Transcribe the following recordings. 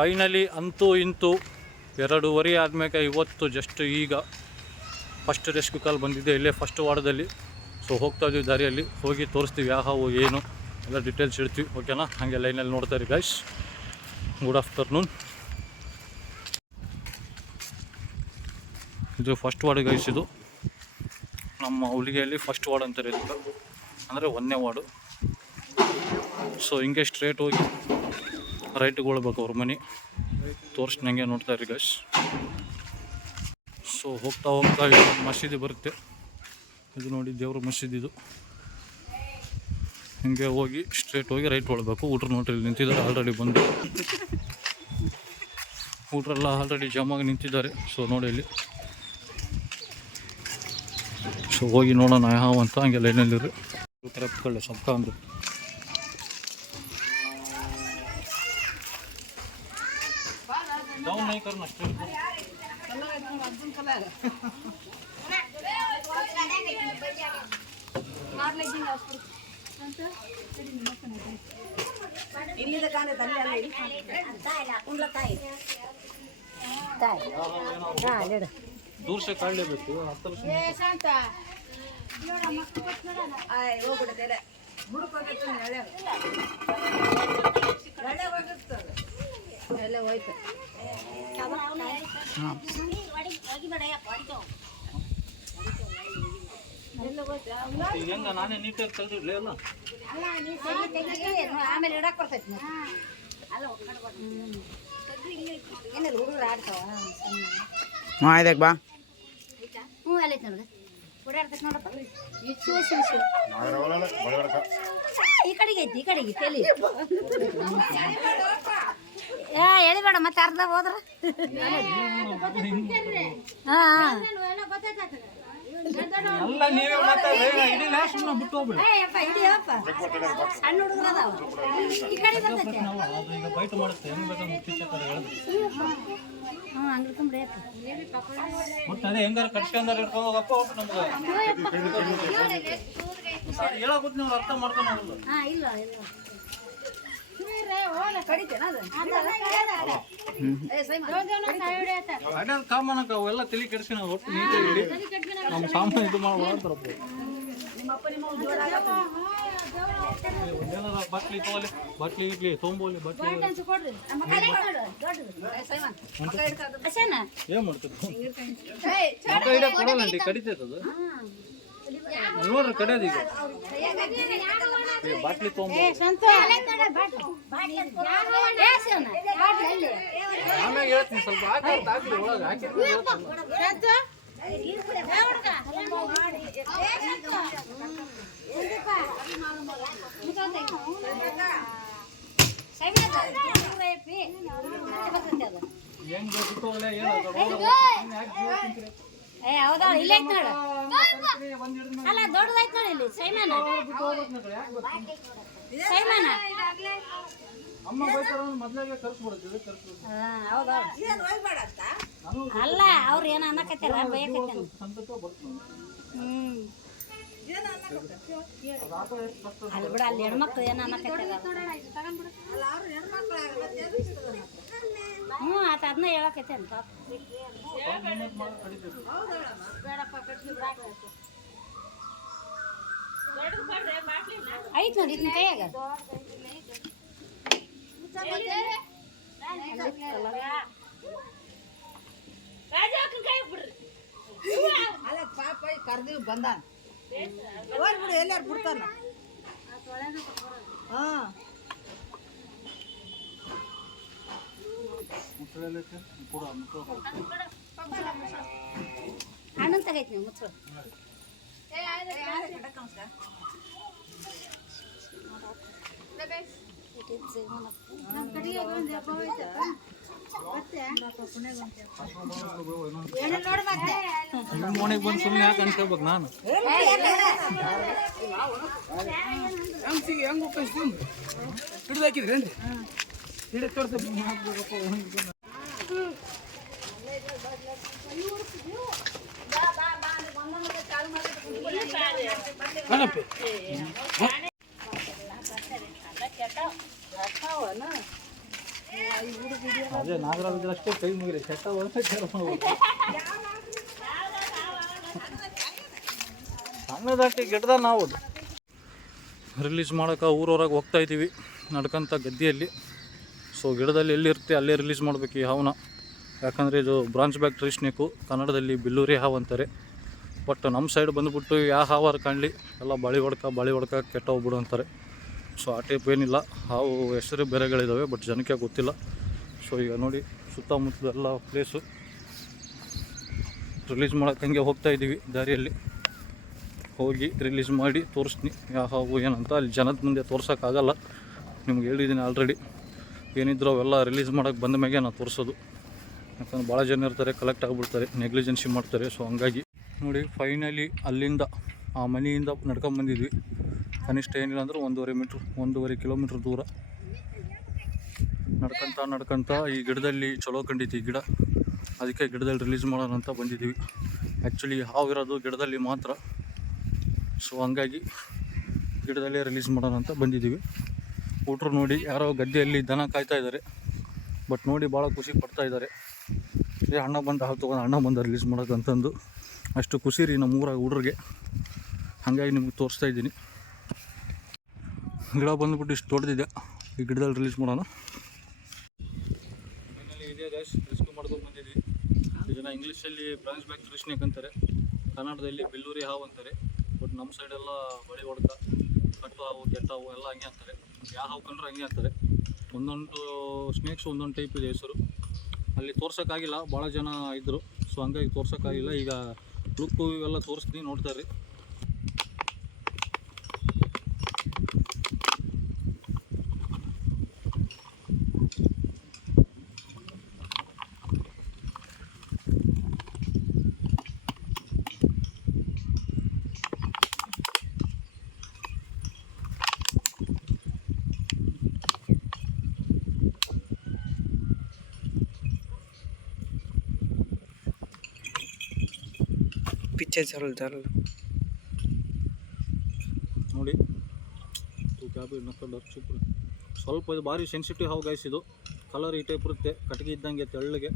Finally ಅಂತೂ ಇಂತೂ 2:30 ಆದಮೇಲೆ ಇವತ್ತು ಜಸ್ಟ್ ಈಗ ಫಸ್ಟ್ ರೆಸ್ಕ್ಯೂ ಕಾಲ್ ಬಂದಿದೆ ಇಲ್ಲೇ ಫಸ್ಟ್ ವಾರ್ಡದಲ್ಲಿ. ಸೊ ಹೋಗ್ತಾ ಇದ್ದೀವಿ, ದಾರಿಯಲ್ಲಿ ಹೋಗಿ ತೋರಿಸ್ತೀವಿ ಯಾವ ಏನು ಎಲ್ಲ ಡೀಟೇಲ್ಸ್ ಇಡ್ತೀವಿ. ಓಕೆನಾ? ಹಾಗೆ ಲೈನಲ್ಲಿ ನೋಡ್ತಾರೆ ಗೈಸ್. Good afternoon. ಇದು ಫಸ್ಟ್ ವಾರ್ಡ್ ಗೈಸ್. ಇದು ನಮ್ಮ ಹುಲಿಗೆಯಲ್ಲಿ ಫಸ್ಟ್ ವಾರ್ಡ್ ಅಂತಾರೆ ಇದಕ್ಕೆ, ಅಂದರೆ 1ನೇ ವಾರ್ಡು. ಸೊ ಹಿಂಗೆ ಸ್ಟ್ರೇಟ್ ಹೋಗಿ ರೈಟ್ಗೆ ಹೋಗ್ಬೇಕು ಅವ್ರ ಮನೆ. ತೋರಿಸ್ದಂಗೆ ನೋಡ್ತಾ ಇರಿ ಗೈಸ್. ಸೊ ಹೋಗ್ತಾ ಇಲ್ಲೊಂದು ಮಸೀದಿ ಬರುತ್ತೆ. ಇದು ನೋಡಿ ದೇವ್ರ ಮಸೀದಿ. ಇದು ಹಿಂಗೆ ಹೋಗಿ ಸ್ಟ್ರೇಟ್ ಹೋಗಿ ರೈಟ್ ಹೊಳ್ಬೇಕು. ಊಟ್ರು ನೋಡ್ರಿ ಇಲ್ಲಿ ನಿಂತಿದ್ದಾರೆ ಆಲ್ರೆಡಿ ಬಂದು. ಊಟ್ರೆಲ್ಲ ಆಲ್ರೆಡಿ ಜಾಮಾಗಿ ನಿಂತಿದ್ದಾರೆ. ಸೊ ನೋಡಿ ಇಲ್ಲಿ. ಸೊ ಹೋಗಿ ನೋಡೋಣ ಯಾವ ಅಂತ. ಹಂಗೆ ಲೈನಲ್ಲಿರಿ. ಕರೆಕ್ಟ್ಕೊಳ್ಳಿ ಸಬ್ಕ ಅಂದ್ರೆ ಡೌನ್ नहीं करना स्ट्रेट दूर से काट लेಬೇಕು. ನಾನೇ ನೀಟಾಗಿ ತೆಗೆದಿಡ್ಲಿ ಅಲ್ಲ. ಆಮೇಲೆ ಇಡಕ್ ಬರ್ತೈತಿ. ಹುಡುಗರು ಆಡ್ತಾವ. ಆಯ್ತಾಗ ಬಾ. ಹ್ಞೂ ಅಲ್ಲೈತಿ ನೋಡ್ರಿ. ಓಡಾಡ್ತೈತಿ ನೋಡಪ್ಪ. ಈ ಕಡೆಗೆ ಐತಿ, ಈ ಕಡೆಗೆ ತಲೆ. ಎಳಿಬೇಡ ಮತ್ತೆ ಅರ್ಧ ಹೋದ್ರ. ಸಣ್ಣ ಹುಡುಗರು ಅದಾವ. ಈ ಕಡೆ ಬರ್ತೈತೆ. ಹೆಂಗಾರ ಕಟ್ಸ್ಕೊಂಡಾರ ಹಿಡ್ಕೊಂಡು ಹೋಗಪ್ಪ. ಹೇಳಕ್ ನೀವು ಅರ್ಥ ಮಾಡ್ಕೊಂಡು ಇಲ್ಲ ಇಲ್ಲ ಕಾಮನಕ್ಕ ಅವೆಲ್ಲ ತಲೆ ಕೆಡಿಸಿ ನಾವು ಒಟ್ಟು ನೀಟಾಗಿ ನಮ್ಮ ಸಾಮಾನು ಇದು ಮಾಡ್ತಾರಪ್ಪ. ಏನಾರ ಬಟ್ಲಿ ತಗೋಲಿ, ಬಟ್ಲಿ ಇಡ್ಲಿ ತೊಂಬೋಲಿ, ಬಟ್ಲಿ ಏನ್ ಮಾಡ್ತದೆ ಕೊಡಲ್ಲ ಕಡಿತೈತದ ನೋಡ್ರಿ ಕಡಿಯೋದು. ಈಗ ಬಾಟ್ಲಿ ತೊಗೊಂಬ ಆಮ್ಯಾಗ ಹೇಳ್ತೀನಿ. ಸ್ವಲ್ಪ ಹಾಕಿ ಒಳಗೆ ಹಾಕಿದ್ರೆ ಹೆಂಗ್ ಬಿಟ್ಟೋಗ್ಲೇ ಹೌದಾ? ಇಲ್ಲ ಐತ್ ನೋಡು. ಅಲ್ಲ ದೊಡ್ಡದೈತ್ ನೋಡಿ ಇಲ್ಲಿ ಸೈಮಾನ. ಸೈಮಾನ ಅಲ್ಲ ಅವ್ರು ಏನ ಅನ್ನಕತ್ತಾರ ಬೈಯಕತ್ತಾರ. ಅಲ್ಲಿ ಬಿಡ, ಅಲ್ಲಿ ಹೆಣ್ಮಕ್ಳು ಏನ ಅನ್ನಕತ್ತಾರ. ಹ್ಞೂ ಆತ ಅದನ್ನ ಹೇಳಕತ್ತೇನೆ ಪಾಪ. ಐತ್ ನೋಡಿ ಇದನ್ನ ಕೈಯಾಗ. ಅಲ್ಲ ಪಾಪ ಕರ್ದೀವಿ ಬಂದ ಹೋಗ್ಬಿಡು. ಎಲ್ಲಾರು ಬಿಡ್ತಾನ. ಹಾಂ ಹಣ್ಣು ತಗೈತಿ ನೀವು ಮುಚ್ಚು. ಮನೆಗೆ ಬಂದು ಸುಮ್ಮನೆ ಯಾಕೆ ಅನ್ಕೋಬೇಕು ನಾನು. ಹೆಂಗ್ ಹಿಡಿದು ಹಾಕಿದ್ರೇನ್ರಿ? ಹಿಡಿದು ತೋರ್ಸ ಹುಡುಗಿ ಅದೇ ನಾಗರಾಜ್ ಅಷ್ಟೇ ಕೈ ಮುಗಿರಿ ಕೆಟ್ಟ ಸಣ್ಣದಾಕಿ ಗಿಡದ ನಾವು ರಿಲೀಸ್ ಮಾಡೋಕೆ ಊರೊರಗೆ ಹೋಗ್ತಾ ಇದ್ದೀವಿ ನಡ್ಕೊಂತ ಗದ್ದೆಯಲ್ಲಿ. ಸೊ ಗಿಡದಲ್ಲಿ ಎಲ್ಲಿರುತ್ತೆ ಅಲ್ಲೇ ರಿಲೀಸ್ ಮಾಡಬೇಕು ಈ ಹಾವನ್ನ. ಯಾಕಂದರೆ ಇದು ಬ್ರಾಂಚ್ ಬ್ಯಾಕ್ ಟ್ರೀ ಸ್ನೇಕು, ಕನ್ನಡದಲ್ಲಿ ಬಿಲ್ಲೂರಿ ಹಾವು ಅಂತಾರೆ. ಬಟ್ ನಮ್ಮ ಸೈಡ್ ಬಂದುಬಿಟ್ಟು ಯಾವ ಹಾವಾರು ಕಾಣಲಿ ಎಲ್ಲ ಬಳಿ ಹೊಡ್ಕ ಕೆಟ್ಟ ಹೋಗ್ಬಿಡು ಅಂತಾರೆ. ಸೊ ಆ ಟೈಪ್ ಏನಿಲ್ಲ, ಹಾವು ಹೆಸರು ಬೇರೆಗಳಿದ್ದಾವೆ ಬಟ್ ಜನಕ್ಕೆ ಗೊತ್ತಿಲ್ಲ. ಸೊ ಈಗ ನೋಡಿ ಸುತ್ತಮುತ್ತಲು ಎಲ್ಲ ಪ್ಲೇಸು ರಿಲೀಸ್ ಮಾಡೋಕೆ ಹಂಗೆ ಹೋಗ್ತಾ ಇದ್ದೀವಿ. ದಾರಿಯಲ್ಲಿ ಹೋಗಿ ರಿಲೀಸ್ ಮಾಡಿ ತೋರಿಸ್ತೀನಿ ಯಾವ ಹಾವು ಏನಂತ. ಅಲ್ಲಿ ಜನದ ಮುಂದೆ ತೋರ್ಸೋಕ್ಕಾಗಲ್ಲ, ನಿಮ್ಗೆ ಹೇಳಿದ್ದೀನಿ ಆಲ್ರೆಡಿ. ಏನಿದ್ರು ಅವೆಲ್ಲ ರಿಲೀಸ್ ಮಾಡೋಕ್ಕೆ ಬಂದ ಮ್ಯಾಗೆ ನಾನು ತೋರಿಸೋದು. ಯಾಕಂದ್ರೆ ಭಾಳ ಜನ ಇರ್ತಾರೆ, ಕಲೆಕ್ಟ್ ಆಗಿಬಿಡ್ತಾರೆ, ನೆಗ್ಲಿಜೆನ್ಸಿ ಮಾಡ್ತಾರೆ. ಸೊ ಹಂಗಾಗಿ ನೋಡಿ ಫೈನಲಿ ಅಲ್ಲಿಂದ ಆ ಮನೆಯಿಂದ ನಡ್ಕೊಂಬಂದಿದ್ವಿ. ಕನಿಷ್ಠ ಏನಿಲ್ಲ ಅಂದ್ರೆ 1.5 ಕಿಲೋಮೀಟ್ರ್ ದೂರ ನಡ್ಕೊಂತ ಈ ಗಿಡದಲ್ಲಿ ಚಲೋ ಕಂಡಿತ್ತು ಈ ಗಿಡ. ಅದಕ್ಕೆ ಗಿಡದಲ್ಲಿ ರಿಲೀಸ್ ಮಾಡೋಣ ಅಂತ ಬಂದಿದ್ದೀವಿ. ಆ್ಯಕ್ಚುಲಿ ಹಾವಿರೋದು ಗಿಡದಲ್ಲಿ ಮಾತ್ರ. ಸೊ ಹಂಗಾಗಿ ಗಿಡದಲ್ಲೇ ರಿಲೀಸ್ ಮಾಡೋಣ ಅಂತ ಬಂದಿದ್ದೀವಿ. ಊಟ್ರು ನೋಡಿ ಯಾರೋ ಗದ್ದೆಯಲ್ಲಿ ದನ ಕಾಯ್ತಾ ಇದ್ದಾರೆ. ಬಟ್ ನೋಡಿ ಭಾಳ ಖುಷಿ ಪಡ್ತಾ ಇದ್ದಾರೆ. ಅಣ್ಣ ಬಂದು ಹಾಲು ತೊಗೊಂಡು ಅಣ್ಣ ಬಂದ ರಿಲೀಸ್ ಮಾಡೋಕ್ಕಂತಂದು ಅಷ್ಟು ಖುಷಿ ರೀ ನಮ್ಮ ಊರಾಗ ಹುಡ್ರಿಗೆ. ಹಾಗಾಗಿ ನಿಮ್ಗೆ ತೋರಿಸ್ತಾ ಇದ್ದೀನಿ. ಗಿಡ ಬಂದುಬಿಟ್ಟು ಇಷ್ಟು ದೊಡ್ಡದಿದೆ. ಈ ಗಿಡದಲ್ಲಿ ರಿಲೀಸ್ ಮಾಡೋಣ. ಫೈನಲಿ ಇದೇ ಗೈಸ್ ರೆಸ್ಕ್ಯೂ ಮಾಡ್ಕೊಂಡು ಬಂದಿದ್ವಿ. ಇದನ್ನು ಇಂಗ್ಲೀಷಲ್ಲಿ ಬ್ರಾಂಚ್ ಬ್ಯಾಕ್ ಟ್ರೀ ಸ್ನೇಕ್ ಅಂತಾರೆ, ಕನ್ನಡದಲ್ಲಿ ಬಿಲ್ಲೂರಿ ಹಾವು ಅಂತಾರೆ. ಬಟ್ ನಮ್ಮ ಸೈಡೆಲ್ಲ ಬಳಿ ಹೊಡ್ಕ, ಕಟ್ಟು ಹಾವು, ಕೆಟ್ಟ ಹಾವು ಎಲ್ಲ ಹಂಗೆ ಅಂತಾರೆ. ಯಾವ ಹಾವು ಕಂಡ್ರೆ ಹಂಗೆ ಅಂತಾರೆ. ಒಂದೊಂದು ಸ್ನೇಕ್ಸ್ ಒಂದೊಂದು ಟೈಪ್ ಇದೆ ಹೆಸರು. ಅಲ್ಲಿ ತೋರ್ಸೋಕ್ಕಾಗಿಲ್ಲ, ಭಾಳ ಜನ ಇದ್ದರು. ಸೊ ಹಂಗಾಗಿ ತೋರ್ಸೋಕ್ಕಾಗಿಲ್ಲ. ಈಗ ಲುಕ್ಕು ಇವೆಲ್ಲ ತೋರಿಸ್ತೀನಿ, ನೋಡ್ತಾ ಇರಿ. पिक्चर चल ನೋಡಿ ಕ್ಯಾಬ್ ಸೂಪರ್. ಸ್ವಲ್ಪ ಇದು ಭಾರಿ ಸೆನ್ಸಿಟಿವ್ ಹಾವು ಗೈಸ್. ಇದು ಕಲರ್ ಈ ಟೈಪ್ ಇರುತ್ತೆ, ಕಟ್ಟಿಗೆ ಇದ್ದಂಗೆ ತೆಳ್ಳಗೆ.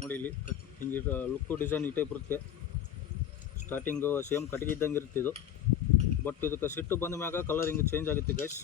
ನೋಡಿ ಇಲ್ಲಿ ಹಿಂಗೆ ಲುಕ್ಕು ಡಿಸೈನ್ ಈ ಟೈಪ್ ಇರುತ್ತೆ. ಸ್ಟಾರ್ಟಿಂಗು ಸೇಮ್ ಕಟ್ಟಿಗೆ ಇದ್ದಂಗೆ ಇರುತ್ತೆ ಇದು. ಬಟ್ ಇದಕ್ಕೆ ಸಿಟ್ಟು ಬಂದ ಮ್ಯಾಗ ಕಲರ್ ಹಿಂಗೆ ಚೇಂಜ್ ಆಗುತ್ತೆ ಗೈಸ್.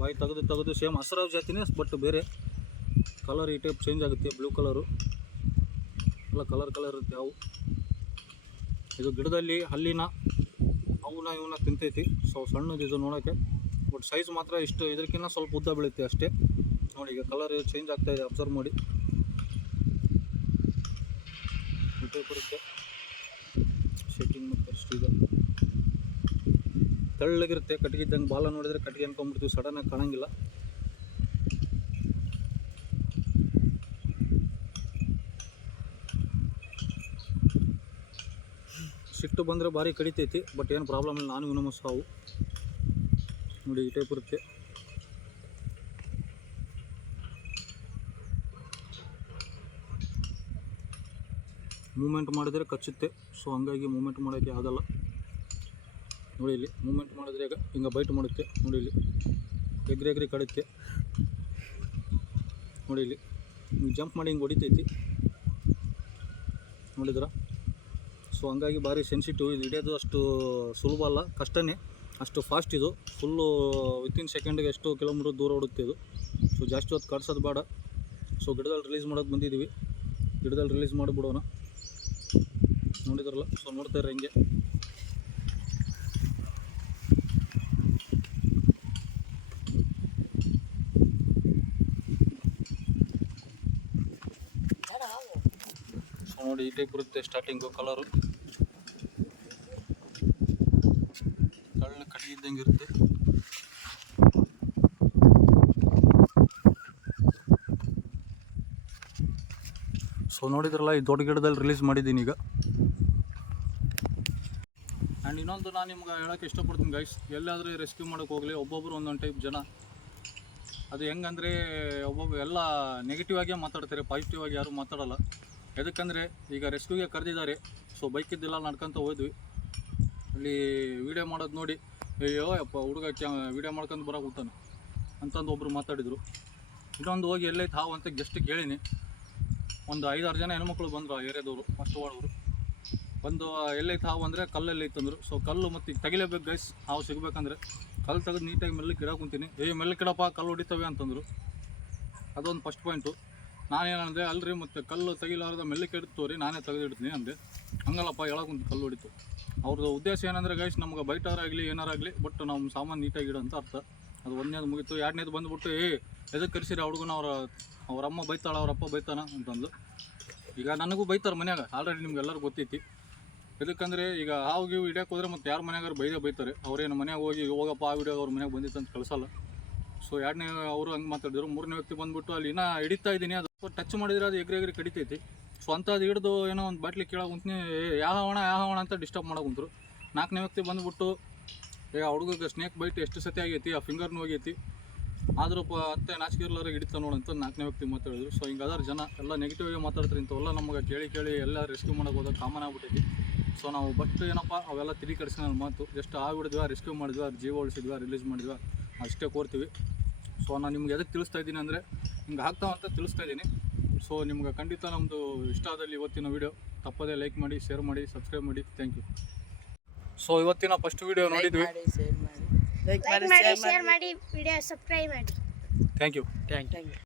ಬಾಯಿ ತೆಗೆದು ಸೇಮ್ ಹಸಿರಾವ್ ಜಾತಿನೇ ಬಟ್ ಬೇರೆ ಕಲರ್ ಈ ಟೈಪ್ ಚೇಂಜ್ ಆಗುತ್ತೆ. ಬ್ಲೂ ಕಲರು ಎಲ್ಲ ಕಲರ್ ಇರುತ್ತೆ ಹಾವು. ಇದು ಗಿಡದಲ್ಲಿ ಹಲ್ಲಿನ ಅವನ್ನ ಇವನ್ನ ತಿಂತೈತಿ. ಸೊ ಸಣ್ಣದಿದು ನೋಡೋಕ್ಕೆ. ಬಟ್ ಸೈಜ್ ಮಾತ್ರ ಇಷ್ಟು, ಇದಕ್ಕಿಂತ ಸ್ವಲ್ಪ ಉದ್ದ ಬೀಳುತ್ತೆ ಅಷ್ಟೇ. ನೋಡಿ ಈಗ ಕಲರ್ ಚೇಂಜ್ ಆಗ್ತಾಯಿದೆ, ಅಬ್ಸರ್ವ್ ಮಾಡಿ. ಈ ಟೈಪ್ ಬರುತ್ತೆ ಶೇಕಿಂಗ್ ಮತ್ತು ಅಷ್ಟು. ಈಗ ತೆಳ್ಳಗಿರುತ್ತೆ, ಕಟ್ಟಿಗೆ ಇದ್ದಂಗೆ. ಬಾಲ ನೋಡಿದರೆ ಕಟ್ಟಿಗೆ ಅನ್ಕೊಂಡ್ಬಿಡ್ತೀವಿ, ಸಡನ್ನಾಗಿ ಕಾಣಂಗಿಲ್ಲ. ಸಿಟ್ಟು ಬಂದರೆ ಭಾರಿ ಕಡಿತೈತಿ, ಬಟ್ ಏನು ಪ್ರಾಬ್ಲಮ್ ಇಲ್ಲ. ನಾನು ಇನ್ನೊಮ್ಮೆ ಸಾವು ನೋಡಿ ಈ ಟೈಪ್ ಇರುತ್ತೆ. ಮೂಮೆಂಟ್ ಮಾಡಿದರೆ ಕಚ್ಚುತ್ತೆ. ಸೊ ಹಂಗಾಗಿ ಮೂಮೆಂಟ್ ಮಾಡೋಕ್ಕೆ ಆಗಲ್ಲ. ನೋಡಿ ಇಲ್ಲಿ ಮೂಮೆಂಟ್ ಮಾಡಿದ್ರೆ ಈಗ ಹಿಂಗೆ ಬೈಟ್ ಮಾಡುತ್ತೆ. ನೋಡಿ ಇಲ್ಲಿ ಎಗ್ರಿ ಕಡುತ್ತೆ. ನೋಡಿ ಇಲ್ಲಿ ಹಿಂಗೆ ಜಂಪ್ ಮಾಡಿ ಹಿಂಗೆ ಹೊಡಿತೈತಿ, ನೋಡಿದ್ರ. ಸೊ ಹಂಗಾಗಿ ಭಾರಿ ಸೆನ್ಸಿಟಿವ್. ಇದು ಹಿಡಿಯೋದು ಅಷ್ಟು ಸುಲಭ ಅಲ್ಲ, ಕಷ್ಟನೇ. ಅಷ್ಟು ಫಾಸ್ಟ್ ಇದು. ಫುಲ್ಲು ವಿತಿನ್ ಸೆಕೆಂಡ್ಗೆ ಎಷ್ಟು ಕಿಲೋಮೀಟ್ರ್ ದೂರ ಓಡುತ್ತೆ ಇದು. ಸೊ ಜಾಸ್ತಿ ಹೊತ್ತು ಕಾಡ್ಸೋದು ಬೇಡ. ಸೊ ಗಿಡದಲ್ಲಿ ರಿಲೀಸ್ ಮಾಡೋಕ್ಕೆ ಬಂದಿದ್ದೀವಿ. ಗಿಡದಲ್ಲಿ ರಿಲೀಸ್ ಮಾಡಿಬಿಡೋಣ. ನೋಡಿದ್ರಲ್ಲ. ಸೊ ನೋಡ್ತಾ ಇರ್ರಿ ಹಿಂಗೆ. ಸೊ ನೋಡಿ ಈ ಟೈಪ್ ಬರುತ್ತೆ ಸ್ಟಾರ್ಟಿಂಗು. ಕಲರು ಕಳ್ಳ ಕಡಿ ಇದ್ದಂಗೆ ಇರುತ್ತೆ. ಸೊ ನೋಡಿದ್ರಲ್ಲ, ಈ ದೊಡ್ಡ ಗಿಡದಲ್ಲಿ ರಿಲೀಸ್ ಮಾಡಿದ್ದೀನಿ ಈಗ. ಆ್ಯಂಡ್ ಇನ್ನೊಂದು ನಾನು ನಿಮ್ಗೆ ಹೇಳೋಕ್ಕೆ ಇಷ್ಟಪಡ್ತೀನಿ ಗೈಸ್, ಎಲ್ಲಾದರೂ ರೆಸ್ಕ್ಯೂ ಮಾಡೋಕ್ಕೆ ಹೋಗಲಿ ಒಬ್ಬೊಬ್ಬರು ಒಂದೊಂದು ಟೈಪ್ ಜನ. ಅದು ಹೆಂಗಂದರೆ ಒಬ್ಬೊಬ್ಬರು ಎಲ್ಲ ನೆಗೆಟಿವ್ ಆಗೇ ಮಾತಾಡ್ತಾರೆ, ಪಾಸಿಟಿವ್ ಆಗಿ ಯಾರೂ ಮಾತಾಡೋಲ್ಲ. ಎದಕ್ಕಂದರೆ ಈಗ ರೆಸ್ಕ್ಯೂಗೆ ಕರೆದಿದ್ದಾರೆ. ಸೊ ಬೈಕಿದ್ದೆಲ್ಲ ನಡ್ಕೊತ ಹೋದ್ವಿ. ಅಲ್ಲಿ ವೀಡಿಯೋ ಮಾಡೋದು ನೋಡಿ, ಅಯ್ಯೋ ಯಪ್ಪ ಹುಡುಗ ವೀಡಿಯೋ ಮಾಡ್ಕೊಂಡು ಬರೋಕೆ ಹೋಗ್ತಾನೆ ಅಂತಂದು ಒಬ್ಬರು ಮಾತಾಡಿದರು. ಇನ್ನೊಂದು ಹೋಗಿ ಎಲ್ಲೈತೆ ಹಾವು ಅಂತ ಜಸ್ಟ್ ಕೇಳೀನಿ. ಒಂದು 5-6 ಜನ ಹೆಣ್ಮಕ್ಳು ಬಂದರು ಆ ಏರಿಯಾದವರು, ಫಸ್ಟ್ ವಾರ್ಡವರು ಬಂದು ಎಲ್ಲೈತೆ ಹಾವು ಅಂದರೆ ಕಲ್ಲಲ್ಲಿ ಐತಂದ್ರು. ಸೊ ಕಲ್ಲು ಮತ್ತು ಈಗ ತೆಗಿಲೇಬೇಕು ಗೈಸ್, ಹಾವು ಸಿಗಬೇಕಂದ್ರೆ ಕಲ್ಲು ತೆಗೆದು ನೀಟಾಗಿ ಮೆಲ್ಲಕ್ಕೆ ಇಡಾಕೊಂತೀನಿ. ಮೆಲ್ಲಕ್ಕೆ ಇಡಪ್ಪ ಕಲ್ಲು ಹೊಡಿತವೆ ಅಂತಂದರು. ಅದೊಂದು ಫಸ್ಟ್ ಪಾಯಿಂಟು. ನಾನೇನಂದರೆ ಅಲ್ರಿ ಮತ್ತು ಕಲ್ಲು ತೆಗಿಲಾರ್ದ ಮೆಲ್ಲಕ್ಕೆ ಇಡ್ತೋರಿ, ನಾನೇ ತೆಗೆದಿಡ್ತೀನಿ ಅಂದೆ. ಹಂಗಲ್ಲಪ್ಪ ಹೇಳಕ್ಕಂತ ಕಲ್ಲು ಹೊಡಿತು. ಅವ್ರದ್ದು ಉದ್ದೇಶ ಏನಂದರೆ ಗೈಸ್ ನಮ್ಗೆ ಬೈಟಾರಾಗಲಿ ಏನಾರಾಗಲಿ ಬಟ್ ನಾವು ಸಾಮಾನು ನೀಟಾಗಿ ಇಡೋ ಅಂತ ಅರ್ಥ. ಅದು ಒಂದನೇದು ಮುಗೀತು. ಎರಡನೇದು ಬಂದುಬಿಟ್ಟು ಎದಕ್ಕೆ ಕರೆಸಿರಿ ಹುಡುಗನ ಅವ್ರ ಅಮ್ಮ ಬೈತಾಳ, ಅವ್ರ ಅಪ್ಪ ಬೈತಾನ ಅಂತಂದು. ಈಗ ನನಗೂ ಬೈತಾರೆ ಮನ್ಯಾಗ, ಆಲ್ರೆಡಿ ನಿಮ್ಗೆಲ್ಲರೂ ಗೊತ್ತೈತಿ. ಎದಕ್ಕಂದರೆ ಈಗ ಹಾವು ಹಿಡಿಯೋಕೆ ಹೋದ್ರೆ ಮತ್ತು ಯಾರು ಮನ್ಯಾಗಾರು ಬೈತಾರೆ. ಅವ್ರೇನು ಮನ್ಯಾಗ ಹೋಗಿ ಹೋಗಪ್ಪ ಆ ವಿಡಿಯೋ ಅವ್ರ ಮನ್ಯಾಗ ಬಂದಿತ್ತು ಅಂತ ಕಳಿಸಲ್ಲ. ಸೊ ಎರಡನೇ ಅವರು ಹಂಗೆ ಮಾತಾಡಿದ್ರು. ಮೂರನೇ ವ್ಯಕ್ತಿ ಬಂದುಬಿಟ್ಟು ಅಲ್ಲಿ ಇನ್ನೂ ಹಿಡಿತಾ ಇದ್ದೀನಿ, ಅದು ಟಚ್ ಮಾಡಿದರೆ ಅದು ಎಗ್ರಿ ಕಡಿತೈತಿ. ಸೊ ಅಂಥದ್ದು ಹಿಡಿದು ಏನೋ ಒಂದು ಬಾಟ್ಲಿ ಕೇಳೋಕೆ ಕುಂತೀನಿ, ಯಾವ ಹವಣ ಅಂತ ಡಿಸ್ಟರ್ಬ್ ಮಾಡೋಕೆ ಕುಂತರು. ನಾಲ್ಕನೇ ವ್ಯಕ್ತಿ ಬಂದುಬಿಟ್ಟು ಆ ಹುಡುಗಗೆ ಸ್ನೇಕ್ ಬೈಟ್ ಎಷ್ಟು ಸತಿ ಆಗೈತಿ, ಆ ಫಿಂಗರ್ನೂ ಹೋಗೈತಿ, ಆದರೂ ಅತ್ತೆ ನಾಚಿಕೆರ್ಲಾರ ಹಿಡಿತಾ ನೋಡಂತ ನಾಲ್ಕನೇ ವ್ಯಕ್ತಿ ಮಾತಾಡಿದ್ರು. ಸೊ ಹಿಂಗೆ ಅದಾರ ಜನ ಎಲ್ಲ ನೆಗೆಟಿವ್ ಆಗಿ ಮಾತಾಡ್ತಾರೆ. ಇಂಥವೆಲ್ಲ ನಮಗೆ ಕೇಳಿ ಎಲ್ಲ ರೆಸ್ಕ್ಯೂ ಮಾಡೋಕೆ ಹೋದಾಗ ಕಾಮನ್ ಆಗ್ಬಿಟ್ಟೈತಿ. ಸೊ ನಾವು ಬಟ್ ಏನಪ್ಪ ಅವೆಲ್ಲ ತಿಳಿ ಕಡಿಸಿ ನನ್ನ ಮಾತು, ಜಸ್ಟ್ ಹಾವು ಹಿಡಿದ್ವಿ, ರೆಸ್ಕ್ಯೂ ಮಾಡಿದ್ವಿ, ಜೀವ ಉಳಿಸಿದ್ವಿ, ರಿಲೀಸ್ ಮಾಡಿದ್ವಿ, ಅಷ್ಟೇ ಕೋರ್ತೀವಿ. ಸೊ ನಾನು ನಿಮ್ಗೆ ಎದಕ್ಕೆ ತಿಳಿಸ್ತಾ ಇದ್ದೀನಿ ಅಂದರೆ ಹಿಂಗೆ ಆಗ್ತಾವಂತ ತಿಳಿಸ್ತಾ ಇದ್ದೀನಿ. ಸೊ ನಿಮ್ಗೆ ಖಂಡಿತ ನಮ್ಮದು ಇಷ್ಟ ಆದಲ್ಲಿ ಇವತ್ತಿನ ವೀಡಿಯೋ ತಪ್ಪದೇ ಲೈಕ್ ಮಾಡಿ, ಶೇರ್ ಮಾಡಿ, ಸಬ್ಸ್ಕ್ರೈಬ್ ಮಾಡಿ. Thank you. ಸೊ ಇವತ್ತಿನ ಫಸ್ಟ್ ವೀಡಿಯೋ ನೋಡಿದ್ವಿ. ಲೈಕ್ ಮಾಡಿ, ಶೇರ್ ಮಾಡಿ, ವಿಡಿಯೋ ಸಬ್ಸ್ಕ್ರೈಬ್ ಮಾಡಿ. Thank you. Thank you.